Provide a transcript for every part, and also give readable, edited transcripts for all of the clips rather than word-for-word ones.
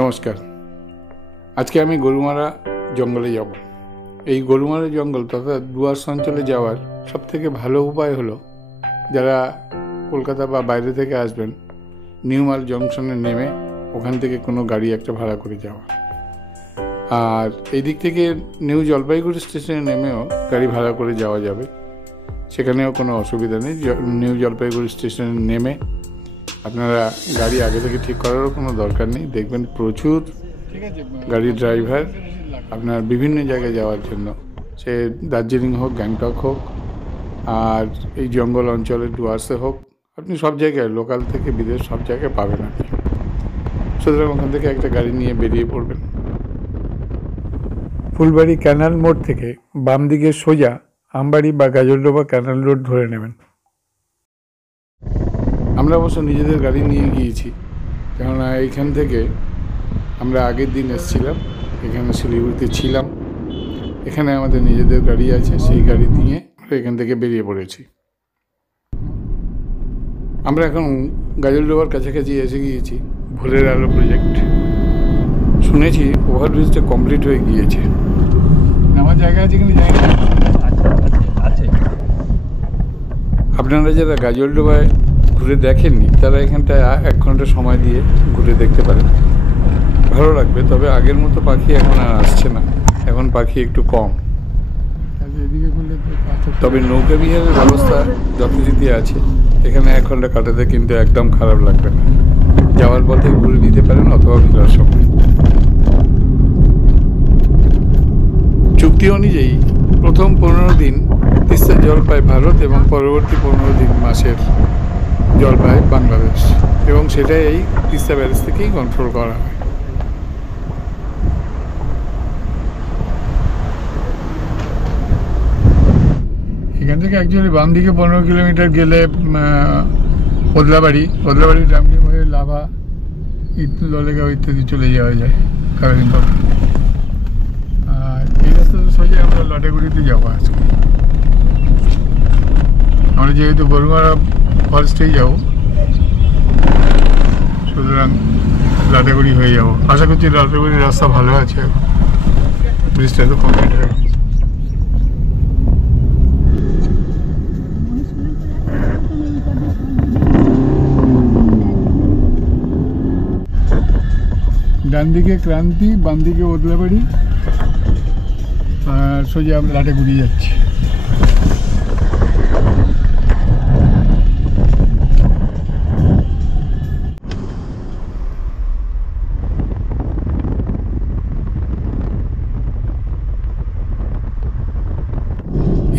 নমস্কার। আজকে আমি গরুমারা জঙ্গলে যাব। এই গরুমারা জঙ্গল তথা ডুয়ার্স অঞ্চলে যাওয়ার সবথেকে ভালো উপায় হলো যারা কলকাতা বা বাইরে থেকে আসবেন, নিউ মাল জংশনে নেমে ওখান থেকে কোনো গাড়ি একটা ভাড়া করে যাওয়া। আর এই দিক থেকে নিউ জলপাইগুড়ি স্টেশনে নেমেও গাড়ি ভাড়া করে যাওয়া যাবে, সেখানেও কোনো অসুবিধা নেই। নিউ জলপাইগুড়ি স্টেশনে নেমে আপনারা গাড়ি আগে থেকে ঠিক করারও কোনো দরকার নেই। দেখবেন প্রচুর গাড়ির ড্রাইভার আপনার বিভিন্ন জায়গায় যাওয়ার জন্য, সে দার্জিলিং হোক, গ্যাংটক হোক, আর এই জঙ্গল অঞ্চলে ডুয়ার্সে হোক, আপনি সব জায়গায় লোকাল থেকে বিদেশ সব জায়গায় পাবেন আপনি। সুতরাং ওখান থেকে একটা গাড়ি নিয়ে বেরিয়ে পড়বেন। ফুলবাড়ি ক্যানাল মোড় থেকে বাম দিকে সোজা আমবাড়ি বা গাজলডোবা ক্যানাল রোড ধরে নেবেন। আমরা অবশ্য নিজেদের গাড়ি নিয়ে গিয়েছি, কেননা এইখান থেকে আমরা আগের দিন এসেছিলাম, এখানে শিলিগুড়িতে ছিলাম, এখানে আমাদের নিজেদের গাড়ি আছে, সেই গাড়ি নিয়ে এখান থেকে বেরিয়ে পড়েছি। আমরা এখন গাজলডোবার কাছাকাছি এসে গিয়েছি। ভোরের আলো প্রজেক্ট, শুনেছি ওভারব্রিজটা কমপ্লিট হয়ে গিয়েছে। আমার জায়গা আছে কিন্তু জায়গা আছে। আপনারা যারা গাজলডোবায় ঘুরে দেখেননি তারা এখানটায় 1 ঘন্টা সময় দিয়ে ঘুরে দেখতে পারেন, ভালো লাগবে। তবে আগের মতো পাখি এখন আর আসছে না, এখন পাখি একটু কম। তবে নৌকা বিহারের ব্যবস্থা যথারীতি আছে, এখানে 1 ঘন্টা কাটাতে কিন্তু একদম খারাপ লাগবে না। যাওয়ার পথে ঘুরে নিতে পারেন অথবা ফেরার সময়। চুক্তি অনুযায়ী প্রথম 15 দিন তিস্তা জল পায় ভারত এবং পরবর্তী 15 দিন মাসের জল পায় বাংলাদেশ, এবং সেটাই এই তিস্তা ব্যারেজ থেকেই কন্ট্রোল করা হয়। এখান থেকে অ্যাকচুয়ালি বাম দিকে 15 কিলোমিটার গেলে ওদলাবাড়ি ডামডিম হয়ে লাভা, ললেগাঁও ইত্যাদি চলে যাওয়া যায় কালিম্পং। আর এই রাস্তা তো সোজা আমরা লাটাগুড়িতে যাবো আজকে। আমরা যেহেতু গরুমারা ফরেস্টেই যাবো, সুতরাং লাটাগুড়ি হয়ে যাবো। আশা করছি লাটাগুড়ির রাস্তা ভালো আছে, ব্রিজটা তো কমপ্লিট হয়ে গেছে। ডান দিকে ক্রান্তি, বাম দিকে ওদলাবাড়ি, আর সোজা আমরা লাটাগুড়ি যাচ্ছি।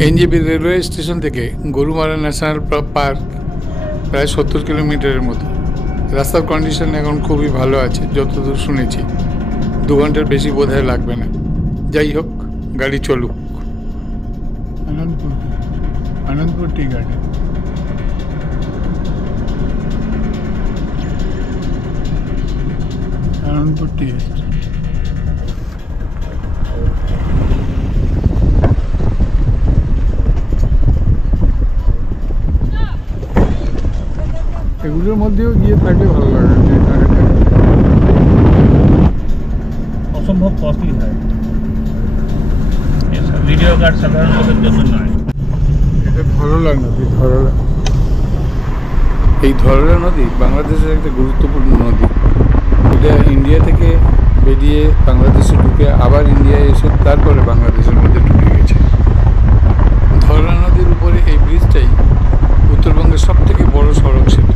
এনজেপি রেলওয়ে স্টেশন থেকে গরুমারা ন্যাশনাল পার্ক প্রায় 70 কিলোমিটারের মতো। রাস্তার কন্ডিশন এখন খুবই ভালো আছে যতদূর শুনেছি, 2 ঘন্টার বেশি বোধহয় লাগবে না। যাই হোক, গাড়ি চলুক। Anandapur tea garden. Anandapur tea estate. এগুলোর মধ্যেও গিয়ে থাকলে ভালো লাগে, অসম্ভব কস্টলি হয়। ভিডিও কার্ড সাধারণ লোকের জন্য নয়। এটা ধরলা নদী। এই ধরলা নদী বাংলাদেশের একটা গুরুত্বপূর্ণ নদী। এটা ইন্ডিয়া থেকে বেরিয়ে বাংলাদেশে ঢুকে আবার ইন্ডিয়ায় এসে তারপরে বাংলাদেশের মধ্যে ঢুকে গেছে। ধরলা নদীর উপরে এই ব্রিজটাই উত্তরবঙ্গের সবথেকে বড় সড়ক সেতু।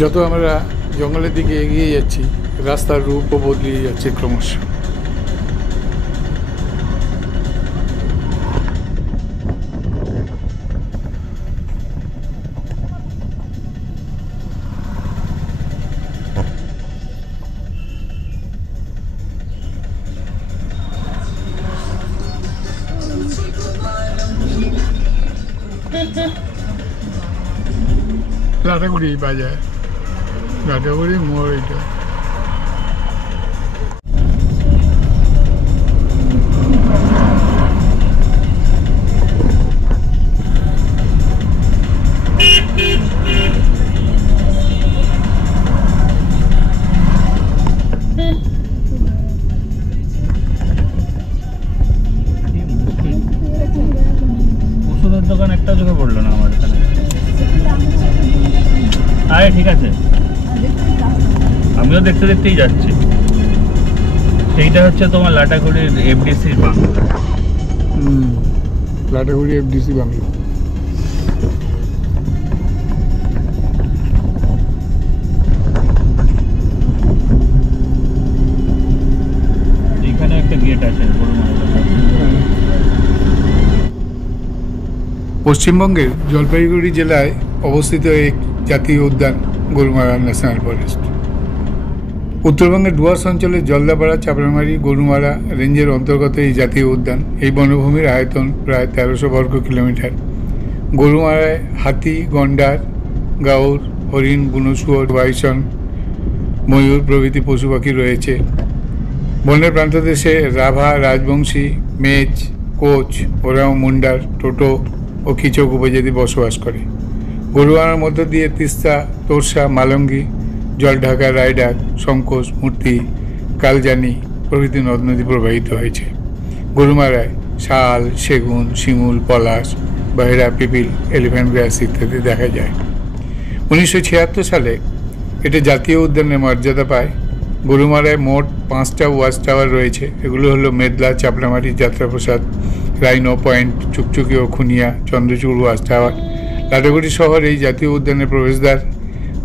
যত আমরা জঙ্গলের দিকে এগিয়ে যাচ্ছি, রাস্তার রূপও বদলিয়ে যাচ্ছে ক্রমশ। লাটাগুড়ি বাজার, লাটাগুড়ি মোড় এটা। দোকান একটা চোখে পড়লো না আমার এখানে। আরে ঠিক আছে, আমিও দেখতে দেখতেই যাচ্ছি। সেইটা হচ্ছে তোমার লাটাগুড়ির এফডিসির বাংলা। লাটাগুড়ি এফডিসি বাংলা। এখানে একটা গেট আছে পশ্চিমবঙ্গের জলপাইগুড়ি জেলায় অবস্থিত এক জাতীয় উদ্যান গরুমারা ন্যাশনাল ফরেস্ট। উত্তরবঙ্গের ডুয়ার্স অঞ্চলের জলদাপাড়া চাপড়ামারি গরুমারা রেঞ্জের অন্তর্গত এই জাতীয় উদ্যান। এই বনভূমির আয়তন প্রায় 1300 বর্গ কিলোমিটার। গরুমারায় হাতি, গন্ডার, গাউর, হরিণ, বুনো শুয়োর, বাইসন, ময়ূর প্রভৃতি পশু পাখি রয়েছে। বনের প্রান্তদেশে রাভা, রাজবংশী, মেচ, কোচ, ওরাও, মুন্ডার, টোটো ও কিচক উপজাতি বসবাস করে। গরুমারার মধ্য দিয়ে তিস্তা, তোরসা, মালঙ্গি, জলঢাকা, রায়ডাক, শঙ্কোষ, মূর্তি, কালজানি প্রভৃতি নদ নদী প্রবাহিত হয়েছে। গরুমারায় শাল, সেগুন, শিমুল, পলাশ, বহেরা, পিপিল, এলিফ্যান্ট গ্রাস ইত্যাদি দেখা যায়। 1976 সালে এটা জাতীয় উদ্যানের মর্যাদা পায়। গরুমারায় মোট 5টা ওয়াচ টাওয়ার রয়েছে। এগুলো হলো মেদলা, চাপড়ামারি, যাত্রাপ্রসাদ, রাইনো পয়েন্ট, চুকচুকি ও খুনিয়া, চন্দ্রচূড় ওয়াচ টাওয়ার। লাটাগুড়ি শহর এই জাতীয় উদ্যানের প্রবেশদ্বার।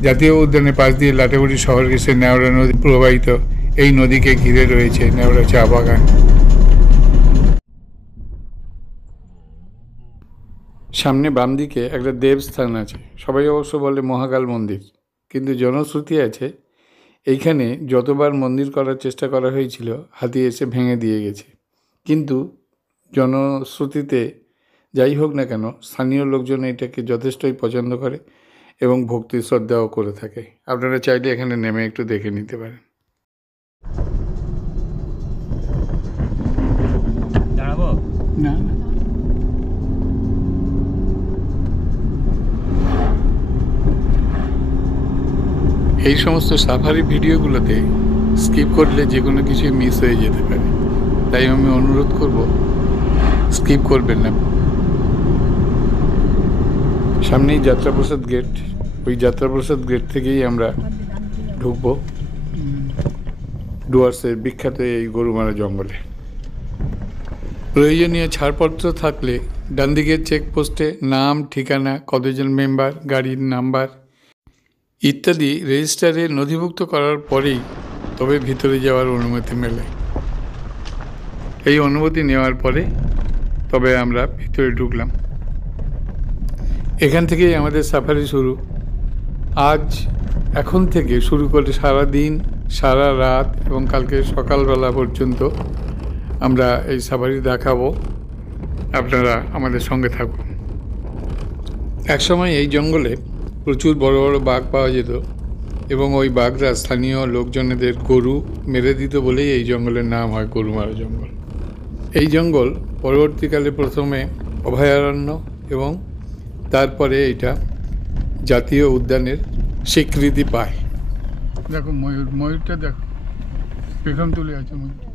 জাতীয় উদ্যানের পাশ দিয়ে লাটাগুড়ি শহর ঘেঁষে নেওড়া নদী প্রবাহিত। এই নদীকে ঘিরে রয়েছে নেওড়া চা বাগান। সামনে বাম দিকে একটা দেবস্থান আছে, সবাই অবশ্য বলে মহাকাল মন্দির, কিন্তু জনশ্রুতি আছে এইখানে যতবার মন্দির করার চেষ্টা করা হয়েছিল হাতি এসে ভেঙে দিয়ে গেছে। কিন্তু জনশ্রুতিতে যাই হোক না কেন, স্থানীয় লোকজন এটাকে যথেষ্টই পছন্দ করে এবং ভক্তি শ্রদ্ধাও করে থাকে। আপনারা চাইলে এখানে নেমে একটু দেখে নিতে পারেন। দাঁড়াবো না না, এই সমস্ত সাফারি ভিডিওগুলোতে স্কিপ করলে যে কোনো কিছুই মিস হয়ে যেতে পারে, তাই আমি অনুরোধ করব স্কিপ করবেন না। সামনেই যাত্রাপ্রসাদ গেট, ওই যাত্রাপ্রসাদ গেট থেকেই আমরা ঢুকবো ডুয়ার্সের বিখ্যাত এই গরুমারা জঙ্গলে। প্রয়োজনীয় ছাড়পত্র থাকলে ডান দিকের চেকপোস্টে নাম, ঠিকানা, কতজন মেম্বার, গাড়ির নাম্বার ইত্যাদি রেজিস্টারে নথিভুক্ত করার পরেই তবে ভিতরে যাওয়ার অনুমতি মেলে। এই অনুমতি নেওয়ার পরে তবে আমরা ভিতরে ঢুকলাম। এখান থেকেই আমাদের সাফারি শুরু। আজ এখন থেকে শুরু করে সারা দিন, সারা রাত এবং কালকে সকালবেলা পর্যন্ত আমরা এই সাফারি দেখাবো। আপনারা আমাদের সঙ্গে থাকুন। একসময় এই জঙ্গলে প্রচুর বড় বড় বাঘ পাওয়া যেত এবং ওই বাঘরা স্থানীয় লোকজনেদের গরু মেরে দিত বলেই এই জঙ্গলের নাম হয় গরুমারা জঙ্গল। এই জঙ্গল পরবর্তীকালে প্রথমে অভয়ারণ্য এবং তারপরে এটা জাতীয় উদ্যানের স্বীকৃতি পায়। দেখো ময়ূরটা দেখো, পেখম তুলে আছে ময়ূর।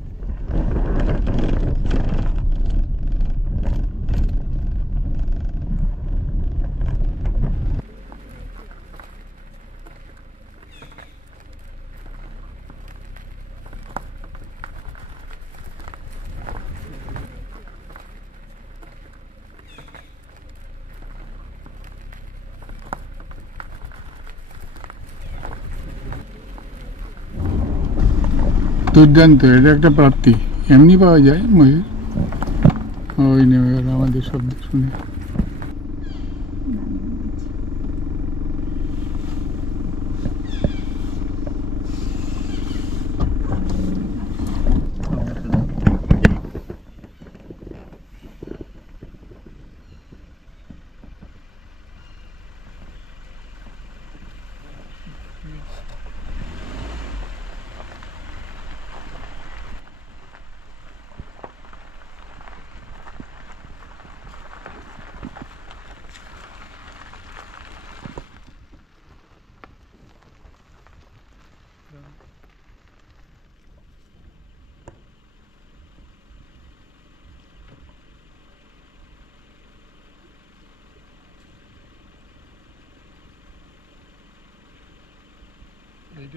দুর্দান্ত, এটা একটা প্রাপ্তি। এমনি পাওয়া যায় ময়ূর। ওই নেমে গেল আমাদের শব্দ শুনে।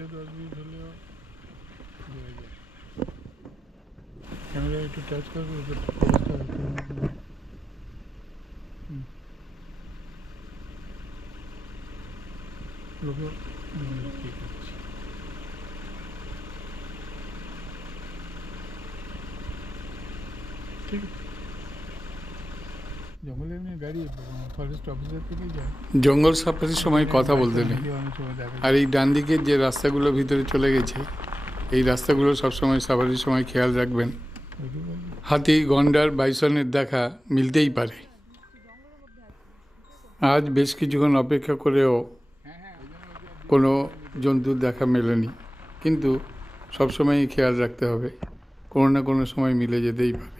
ভিডিও 10 মিনিট হলেও হয়ে যায়। ক্যামেরা একটু টাচ করবে লোকে ঠিক আছে। ঠিক জঙ্গলে এমনি গাড়ি ফরেস্ট অফিসার থেকেই যায়। জঙ্গল সাফারির সময় কথা বলতে নেই। আর এই ডান দিকের যে রাস্তাগুলো ভিতরে চলে গেছে, এই রাস্তাগুলো সবসময় সাফারির সময় খেয়াল রাখবেন। হাতি, গন্ডার, বাইসনের দেখা মিলতেই পারে। আজ বেশ কিছুক্ষণ অপেক্ষা করেও কোনো জন্তুর দেখা মেলেনি, কিন্তু সবসময়ই খেয়াল রাখতে হবে, কোনো না কোনো সময় মিলে যেতেই পারে।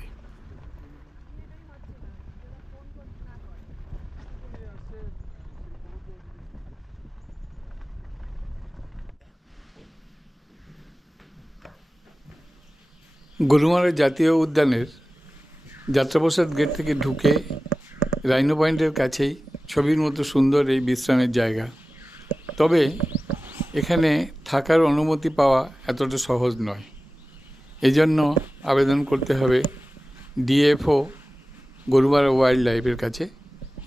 গরুমারা জাতীয় উদ্যানের যাত্রাপ্রসাদ গেট থেকে ঢুকে রাইনো পয়েন্টের কাছেই ছবির মতো সুন্দর এই বিশ্রামের জায়গা। তবে এখানে থাকার অনুমতি পাওয়া এতটা সহজ নয়। এই জন্য আবেদন করতে হবে ডিএফও গরুমারা ওয়াইল্ড লাইফের কাছে,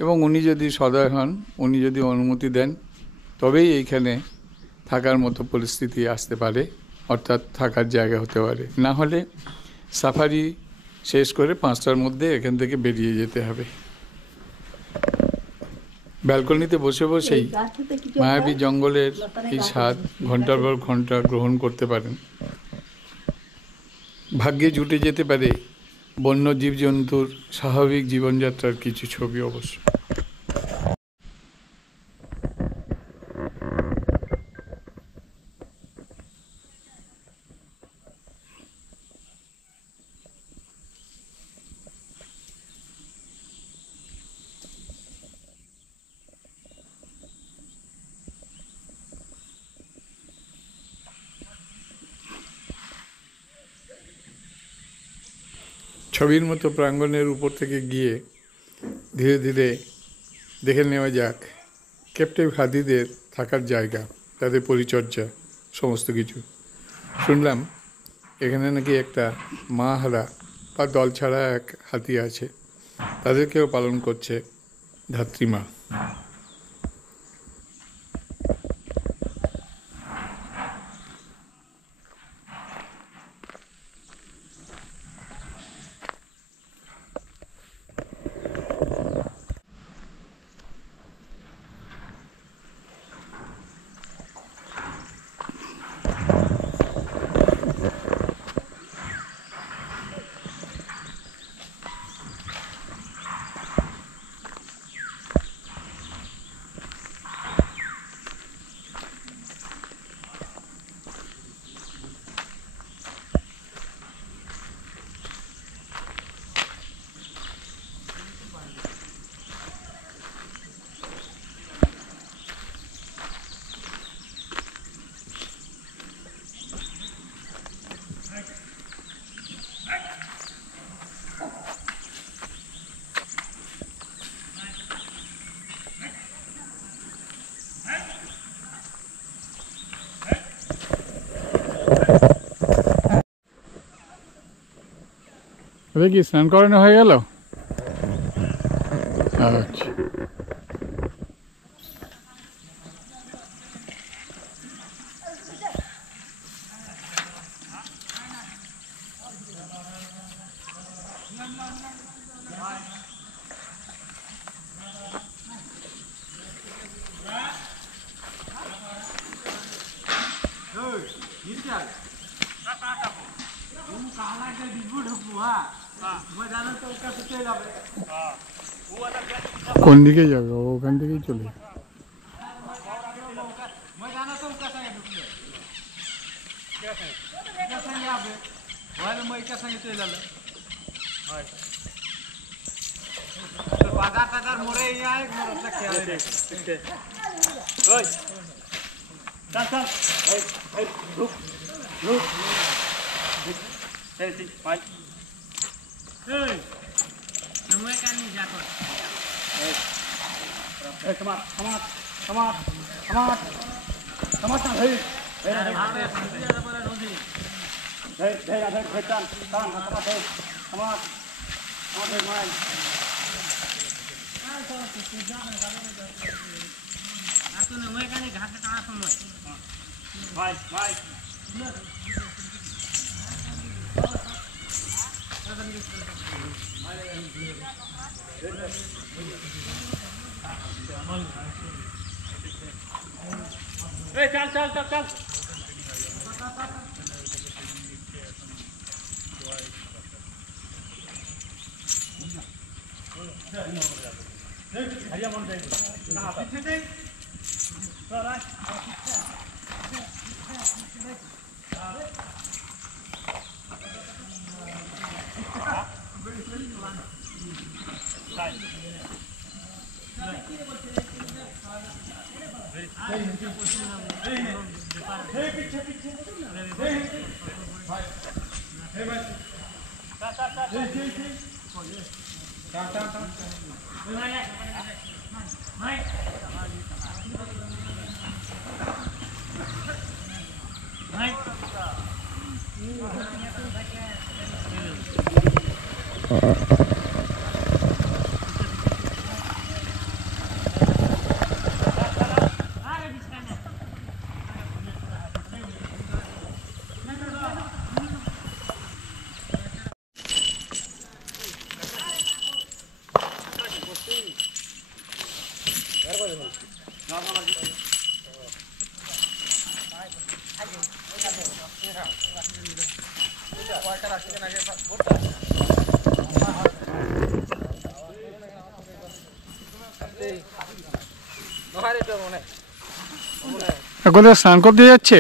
এবং উনি যদি সদয় হন, উনি যদি অনুমতি দেন, তবেই এইখানে থাকার মতো পরিস্থিতি আসতে পারে, অর্থাৎ থাকার জায়গা হতে পারে। না হলে সাফারি শেষ করে 5টার মধ্যে এখান থেকে বেরিয়ে যেতে হবে। ব্যালকনিতে বসে বসেই মায়াবী জঙ্গলের এই স্বাদ ঘন্টার পর ঘন্টা গ্রহণ করতে পারেন। ভাগ্যে জুটে যেতে পারে বন্য জীবজন্তুর স্বাভাবিক জীবনযাত্রার কিছু ছবি অবশ্য। ছবির মতো প্রাঙ্গণের উপর থেকে গিয়ে ধীরে ধীরে দেখে নেওয়া যাক ক্যাপটিভ হাতিদের থাকার জায়গা, তাদের পরিচর্যা, সমস্ত কিছু। শুনলাম এখানে নাকি একটা মা হারা বা দল ছাড়া এক হাতি আছে, তাদেরকেও পালন করছে ধাত্রীমা। ওদের কি স্নান করানো হয়ে গেল? আচ্ছা, কোন দিকে যাবে? ওখান থেকেই চলে যাবে। चल चल चल चल কোথায় স্নান করতে যাচ্ছে?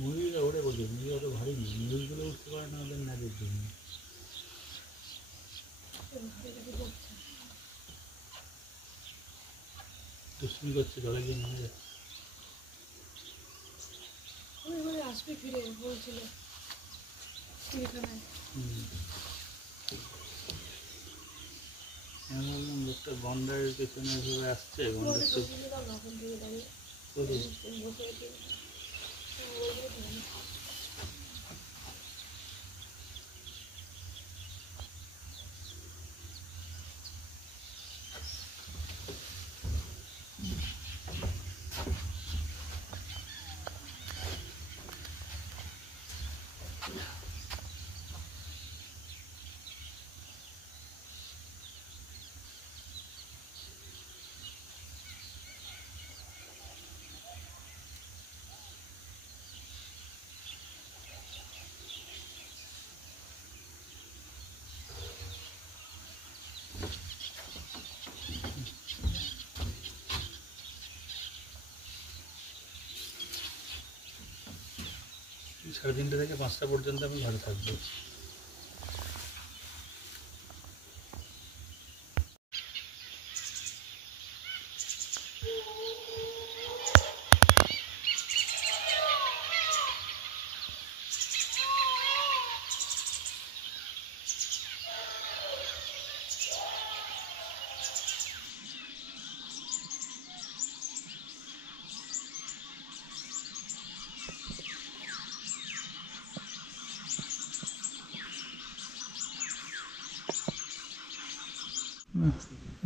মুরগিরা ওড়ে বলছে, মুরগি অত ভারী নেই, মুরগিগুলো উঠতে পারে না ওদের নাচের জন্য। দুষ্টুমি করছে, জলে গিয়ে নেমে যাচ্ছে। আসবে ফিরে বলছিল চিড়িখানায়। আমি ভাবলাম লোকটা গন্ডারের পেছনে এভাবে আসছে, গন্ডার তো সাড়ে 3টে থেকে 5টা পর্যন্ত আমি ঘরে থাকবো।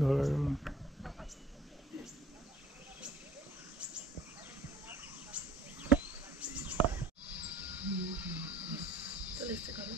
ধরা গেল। চলে এসছে কারণ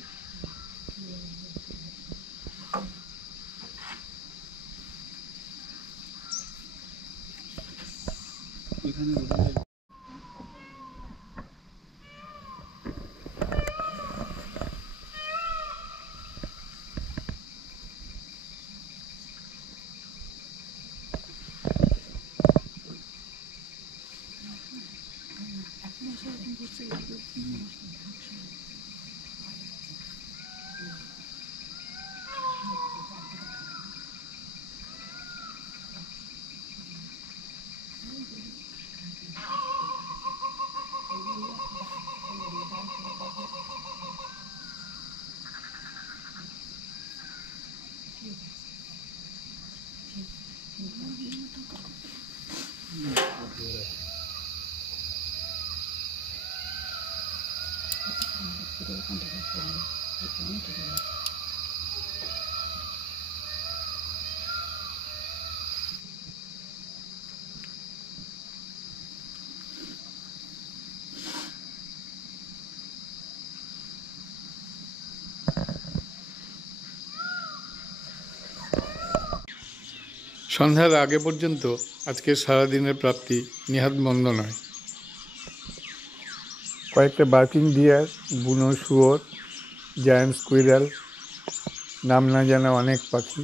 সন্ধ্যার আগে পর্যন্ত আজকের সারাদিনের প্রাপ্তি নিহাত মন্দ নয়। কয়েকটা বার্কিং ডিয়ার, বুনো শুয়োর, জায়ান্ট স্কুইরাল, নাম না জানা অনেক পাখি,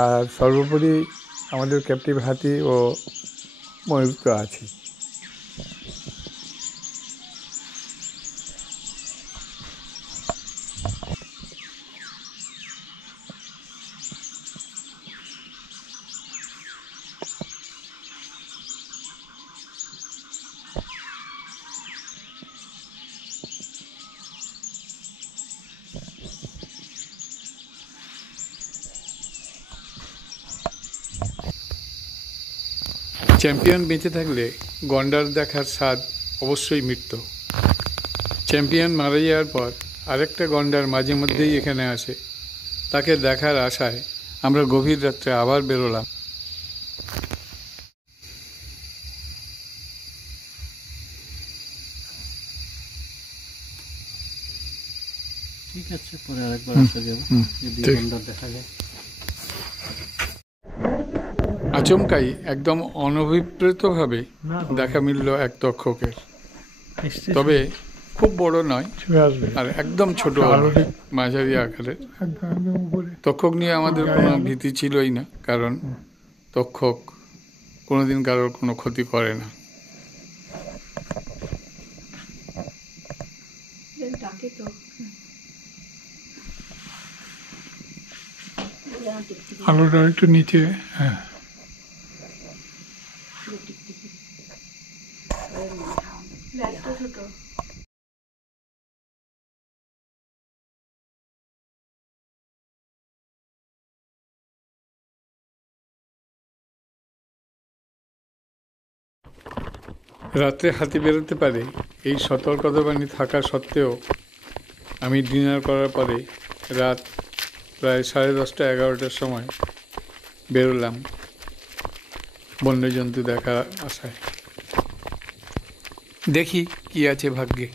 আর সর্বোপরি আমাদের ক্যাপটিভ হাতি ও ময়ূর তো আছে। চ্যাম্পিয়ন বেঁচে থাকলে গন্ডার দেখার স্বাদ অবশ্যই মিটত। চ্যাম্পিয়ন মারা যাওয়ার পর আরেকটা গন্ডার মাঝে মধ্যেই এখানে আসে। তাকে দেখার আশায় আমরা গভীর রাত্রে আবার বেরোলাম। ঠিক আছে, পরে আরেকবার আসা যাবে যদি ঠিক। গন্ডার দেখা যায়। আচমকাই একদম অনভিপ্রেতভাবে দেখা মিলল এক তক্ষকের। তবে খুব বড় নয়, আর একদম ছোট মাঝারি আকারের। তক্ষক নিয়ে আমাদের কোনো ভীতি ছিলই না, কারণ তক্ষক কোনোদিন কারোর কোনো ক্ষতি করে না। ডাকে তো আলোটা একটু নিচে, হ্যাঁ। ব্যাগটা ছোট। রাত্রে হাতি বেরোতে পারে এই সতর্কতাবাণী থাকা সত্ত্বেও আমি ডিনার করার পরে রাত প্রায় 10:30 11টার সময় বেরোলাম বন্যজন্তু দেখার আশায়। দেখি কি আছে ভাগ্যে।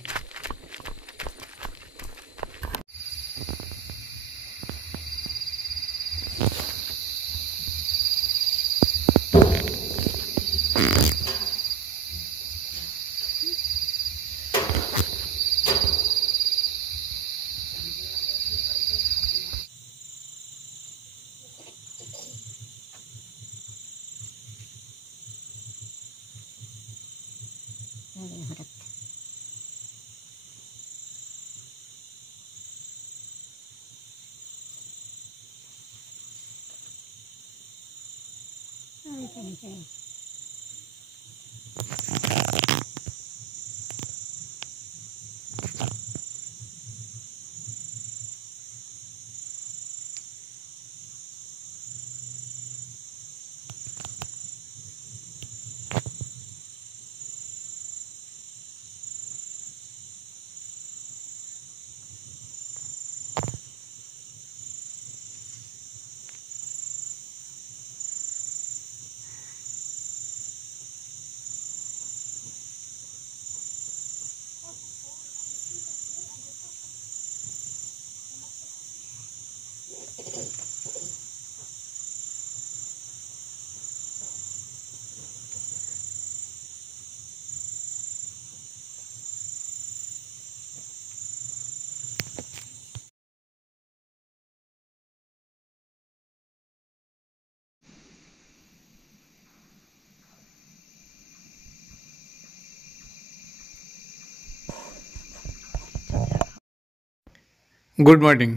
Good morning.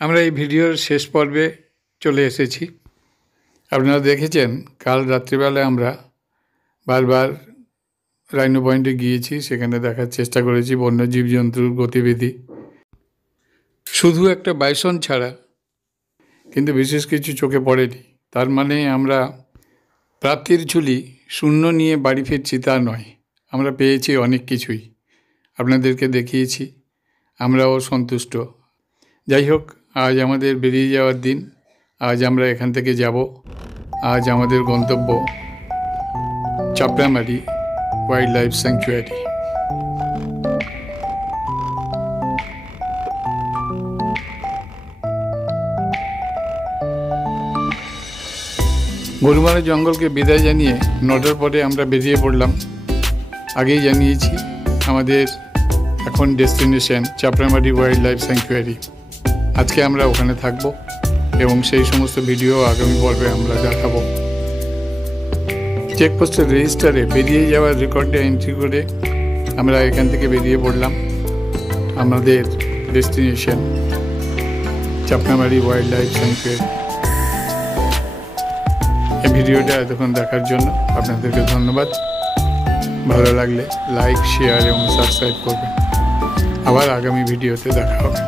আমরা এই ভিডিওর শেষ পর্বে চলে এসেছি। আপনারা দেখেছেন কাল রাত্রিবেলায় আমরা বারবার রাইনো পয়েন্টে গিয়েছি, সেখানে দেখার চেষ্টা করেছি বন্য জীবজন্তুর গতিবিধি। শুধু একটা বাইসন ছাড়া কিন্তু বিশেষ কিছু চোখে পড়েনি। তার মানে আমরা প্রাপ্তির ঝুলি শূন্য নিয়ে বাড়ি ফিরছি তা নয়, আমরা পেয়েছি অনেক কিছুই, আপনাদেরকে দেখিয়েছি, আমরাও সন্তুষ্ট। যাই হোক, আজ আমাদের বেরিয়ে যাওয়ার দিন। আজ আমরা এখান থেকে যাব। আজ আমাদের গন্তব্য Chapramari wildlife sanctuary. Gorumara জঙ্গলকে বিদায় জানিয়ে 9টার পরে আমরা বেরিয়ে পড়লাম। আগেই জানিয়েছি আমাদের এখন destination Chapramari wildlife sanctuary. আজকে আমরা ওখানে থাকব এবং সেই সমস্ত ভিডিও আগামী পর্বে আমরা দেখাবো। চেকপোস্টের রেজিস্টারে বেরিয়ে যাওয়ার রেকর্ডে এন্ট্রি করে আমরা এখান থেকে বেরিয়ে পড়লাম আমাদের destination Chapramari wildlife sanctuary. এই ভিডিওটা এতক্ষণ দেখার জন্য আপনাদেরকে ধন্যবাদ। ভালো লাগলে লাইক, শেয়ার এবং সাবস্ক্রাইব করবেন। আবার আগামী ভিডিওতে দেখা হবে।